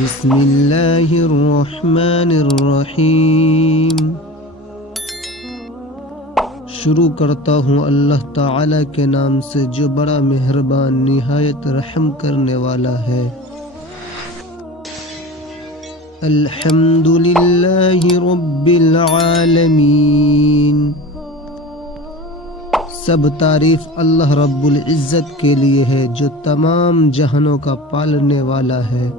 بسم اللہ الرحمن الرحیم۔ شروع کرتا ہوں اللہ تعالی کے نام سے جو بڑا مہربان نہایت رحم کرنے والا ہے۔ الحمد للہ رب العالمین۔ سب تعریف اللہ رب العزت کے لیے ہے جو تمام جہانوں کا پالنے والا ہے۔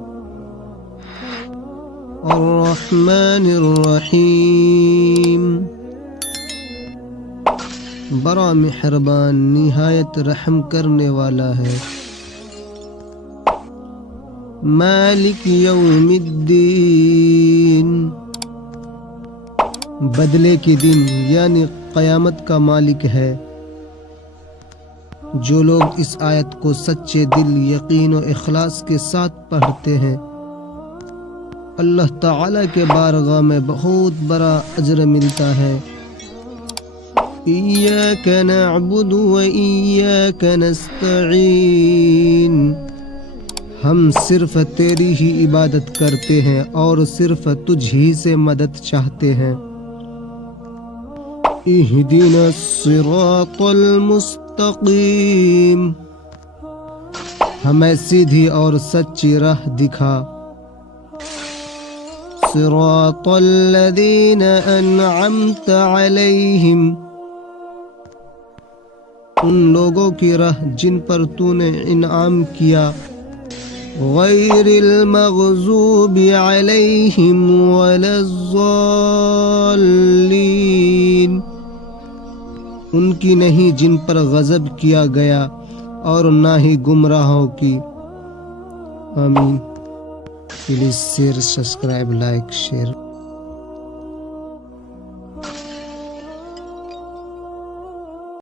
الرحمن الرحیم، بڑا مہربان نہایت رحم کرنے والا ہے۔ مالک یوم الدین، بدلے کے دن یعنی قیامت کا مالک ہے۔ جو لوگ اس آیت کو سچے دل، یقین و اخلاص کے ساتھ پڑھتے ہیں، اللہ تعالی کے بارگاہ میں بہت بڑا اجر ملتا ہے۔ ایاک نعبد و ایاک نستعین، ہم صرف تیری ہی عبادت کرتے ہیں اور صرف تجھ ہی سے مدد چاہتے ہیں۔ اہدنا الصراط المستقیم، ہمیں سیدھی اور سچی راہ دکھا۔ صراط الذین انعمت علیہم، ان لوگوں کی راہ جن پر تو نے انعام کیا۔ غیر المغضوب علیہم ولا الضالین، ان کی نہیں جن پر غضب کیا گیا اور نہ ہی گمراہوں کی۔ آمین۔ Please share, subscribe, like, share.